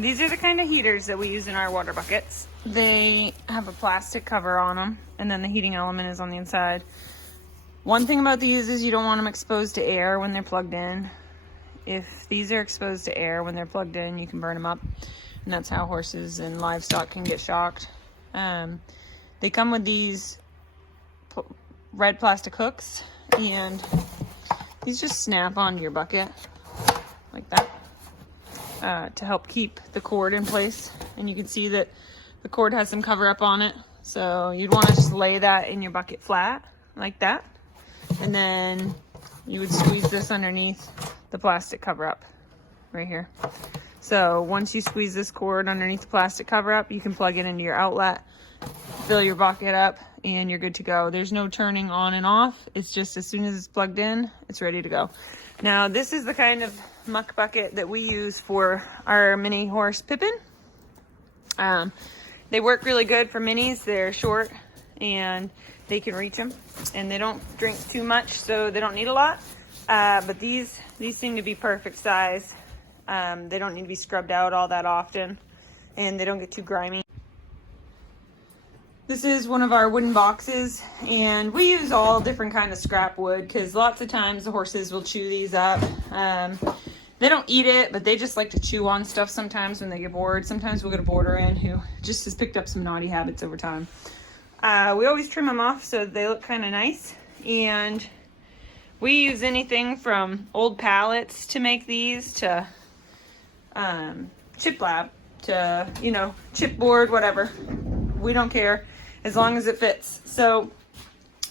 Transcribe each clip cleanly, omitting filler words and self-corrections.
These are the kind of heaters that we use in our water buckets. They have a plastic cover on them, and then the heating element is on the inside. One thing about these is you don't want them exposed to air when they're plugged in. If these are exposed to air when they're plugged in, you can burn them up, and that's how horses and livestock can get shocked. They come with these red plastic hooks, and these just snap onto your bucket like that to help keep the cord in place. And you can see that the cord has some cover up on it, so you'd want to just lay that in your bucket flat like that, and then you would squeeze this underneath the plastic cover up right here. So once you squeeze this cord underneath the plastic cover up, you can plug it into your outlet, fill your bucket up, and you're good to go. There's no turning on and off. It's just as soon as it's plugged in, it's ready to go. Now, this is the kind of muck bucket that we use for our mini horse Pippin. They work really good for minis. They're short and they can reach them, and they don't drink too much, so they don't need a lot. But these seem to be perfect size. They don't need to be scrubbed out all that often, and they don't get too grimy. This is one of our wooden boxes, and we use all different kind of scrap wood because lots of times the horses will chew these up. They don't eat it, but they just like to chew on stuff sometimes when they get bored. Sometimes we'll get a boarder in who just has picked up some naughty habits over time. We always trim them off so they look kind of nice, and we use anything from old pallets to make these to chiplap to, you know, chipboard, whatever. We don't care as long as it fits. So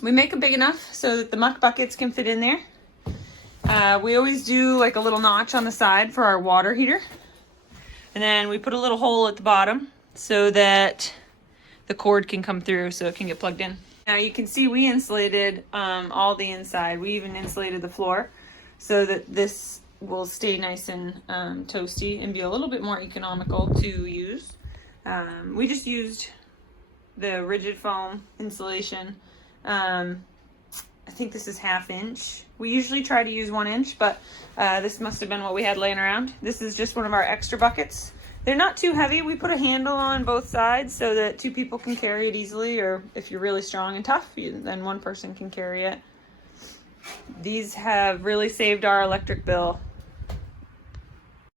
we make them big enough so that the muck buckets can fit in there. We always do like a little notch on the side for our water heater. And then we put a little hole at the bottom so that the cord can come through so it can get plugged in. Now you can see we insulated all the inside. We even insulated the floor so that this will stay nice and toasty and be a little bit more economical to use. We just used the rigid foam insulation. I think this is 1/2 inch. We usually try to use 1 inch, but this must have been what we had laying around. This is just one of our extra buckets. They're not too heavy. We put a handle on both sides so that 2 people can carry it easily, or if you're really strong and tough, then 1 person can carry it. These have really saved our electric bill.